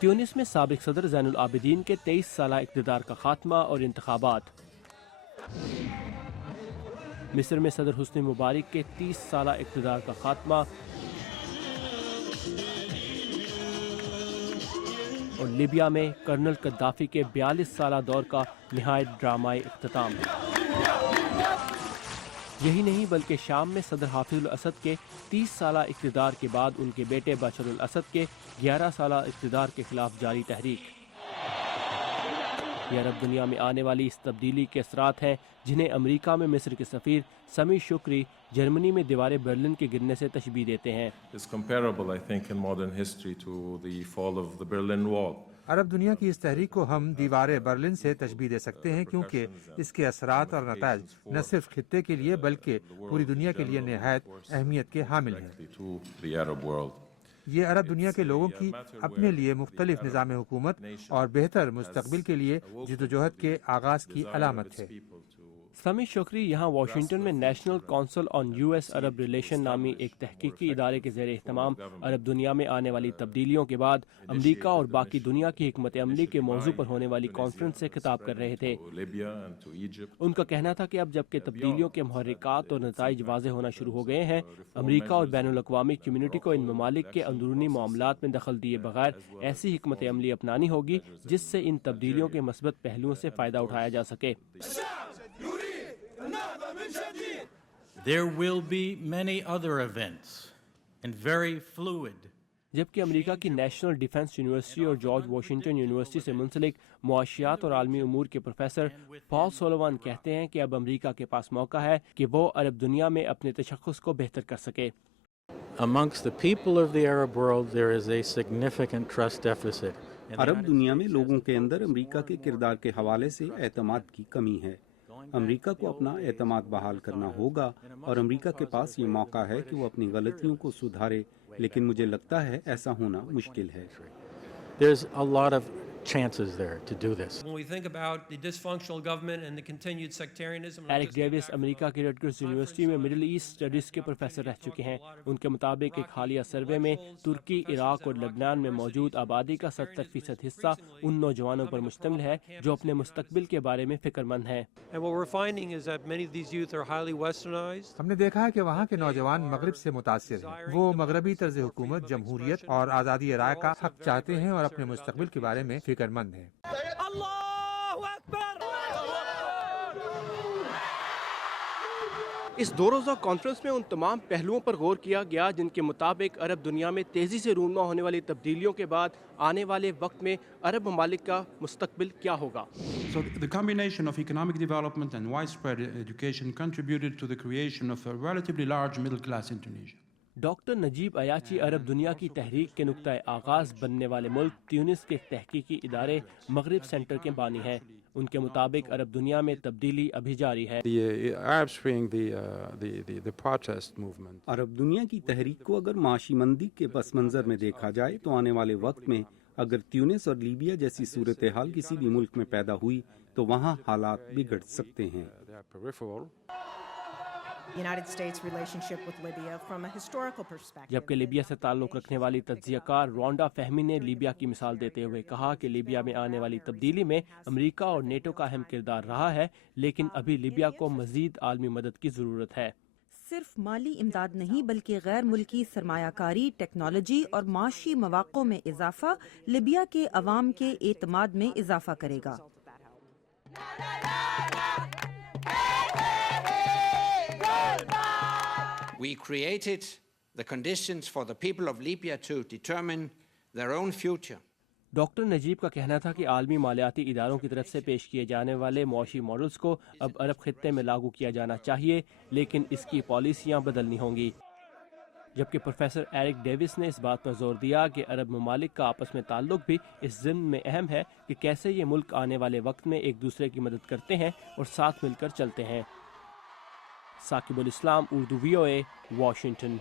تیونس میں سابق صدر زین العابدین کے 23 سالہ اقتدار کا خاتمہ اور انتخابات۔ مصر میں صدر حسنی مبارک کے 30 سالہ اقتدار کا خاتمہ اور لیبیا میں کرنل قذافی کے 42 سالہ دور کا نہایت ڈرامائی اختتام۔ یہی نہیں بلکہ شام میں صدر حافظ الاسد کے 30 سالہ اقتدار کے بعد ان کے بیٹے بشر الاسد کے 11 سالہ اقتدار کے خلاف جاری تحریک۔ یہ عرب دنیا میں آنے والی اس تبدیلی کے اثرات ہیں جنہیں امریکہ میں مصر کے سفیر سمی شکری جرمنی میں دیوار برلن کے گرنے سے تشبیہ دیتے ہیں۔ عرب دنیا کی اس تحریک کو ہم دیوار برلن سے تشبیہ دے سکتے ہیں کیونکہ اس کے اثرات اور نتائج نہ صرف خطے کے لیے بلکہ پوری دنیا کے لیے نہایت اہمیت کے حامل ہیں۔ یہ عرب دنیا کے لوگوں کی اپنے لیے مختلف نظام حکومت اور بہتر مستقبل کے لیے جدوجہد کے آغاز کی علامت ہے۔ سمی شکری یہاں واشنگٹن میں national council on U S Arab relation نامی ایک تحقیقی ادارے کے زیر اہتمام عرب دنیا میں آنے والی تبدیلیوں کے بعد امریکہ اور باقی دنیا کی حکمت عملی کے موضوع پر ہونے والی کانفرنس سے خطاب کر رہے تھے۔ ان کا کہنا تھا کہ اب جبکہ تبدیلیوں کے محرکات اور نتائج واضح ہونا شروع ہو گئے ہیں، امریکہ اور بین الاقوامی کمیونٹی کو ان ممالک کے اندرونی معاملات میں دخل دیے بغیر ایسی حکمت عملی اپنانی ہوگی جس سے ان تبدیلیوں کے مثبت پہلوؤں سے فائدہ اٹھایا جا سکے۔ There will be many other events and very fluid. جبکہ امریکہ کی نیشنل ڈیفنس یونیورسٹی اور جارج واشنگٹن یونیورسٹی سے منسلک معاشیات اور عالمی امور کے پروفیسر پال سولوان کہتے ہیں کہ اب امریکہ کے پاس موقع ہے کہ وہ عرب دنیا میں اپنے تشخص کو بہتر کر سکے۔ Amongst the people of the Arab world there is a significant trust deficit. عرب دنیا میں لوگوں کے اندر امریکہ کے کردار کے حوالے سے اعتماد کی کمی ہے۔ امریکہ کو اپنا اعتماد بحال کرنا ہوگا اور امریکہ کے پاس یہ موقع ہے کہ وہ اپنی غلطیوں کو سدھارے، لیکن مجھے لگتا ہے ایسا ہونا مشکل ہے۔ There's a lot of chances there to do this. When we think about the dysfunctional government and the continued sectarianism. Eric Davis امریکہ کی ریٹگرز یونیورسٹی میں مڈل ایسٹ اسٹڈیز کے پروفیسر رہ چکے ہیں۔ ان کے مطابق ایک حالیہ سروے میں ترکی، عراق اور لبنان میں موجود آبادی کا 70% حصہ ان نوجوانوں پر مشتمل ہے جو اپنے مستقبل کے بارے میں فکر مند ہیں۔ And what we're finding is that many of these youth are highly westernized. ہم نے دیکھا ہے کہ وہاں کے نوجوان مغرب سے متاثر ہیں۔ وہ مغربی طرز حکومت، جمہوریت اور آزادی رائے کا حق چاہتے ہیں اور اپنے مستقبل کے بارے میں فکر مند ہیں۔ اس دو روزہ کانفرنس میں ان تمام پہلوؤں پر غور کیا گیا جن کے مطابق عرب دنیا میں تیزی سے رونما ہونے والی تبدیلیوں کے بعد آنے والے وقت میں عرب ممالک کا مستقبل کیا ہوگا۔ So the combination of economic development and widespread education contributed to the creation of a relatively large middle class in Tunisia. Doctor Najib Ayachi عرب دنیا کی تحریک کے نقطۂ آغاز بننے والے ملک تیونس کے تحقیقی ادارے مغرب سینٹر کے بانی ہیں۔ ان کے مطابق عرب دنیا میں تبدیلی ابھی جاری ہے۔ عرب دنیا کی تحریک کو اگر معاشی مندی کے پس منظر میں دیکھا جائے تو آنے والے وقت میں اگر تیونس اور لیبیا جیسی صورتحال کسی بھی ملک میں پیدا ہوئی تو وہاں حالات بگڑ سکتے ہیں۔ جبکہ لیبیا سے تعلق رکھنے والی تجزیہ کار رونڈا فہمی نے لیبیا کی مثال دیتے ہوئے کہا کہ لیبیا میں آنے والی تبدیلی میں امریکہ اور نیٹو کا اہم کردار رہا ہے، لیکن ابھی لیبیا کو مزید عالمی مدد کی ضرورت ہے۔ صرف مالی امداد نہیں بلکہ غیر ملکی سرمایہ کاری، ٹیکنالوجی اور معاشی مواقع میں اضافہ لیبیا کے عوام کے اعتماد میں اضافہ کرے گا۔ We created the conditions for the people of Libya to determine their own future. Doctor Najib کا کہنا تھا کہ عالمی مالیاتی اداروں کی طرف سے پیش کیے جانے والے معاشی ماڈلز کو اب عرب خطے میں لاگو کیا جانا چاہیے، لیکن اس کی پالیسیاں بدلنی ہوں گی۔ جبکہ پروفیسر ایرک ڈیوس نے اس بات پر زور دیا کہ عرب ممالک کا آپس میں تعلق بھی اس ضمن میں اہم ہے کہ کیسے یہ ملک آنے والے وقت میں ایک دوسرے کی مدد کرتے ہیں اور ساتھ مل کر چلتے ہیں۔ ثاقب الاسلام، اردو VOA، واشنگٹن۔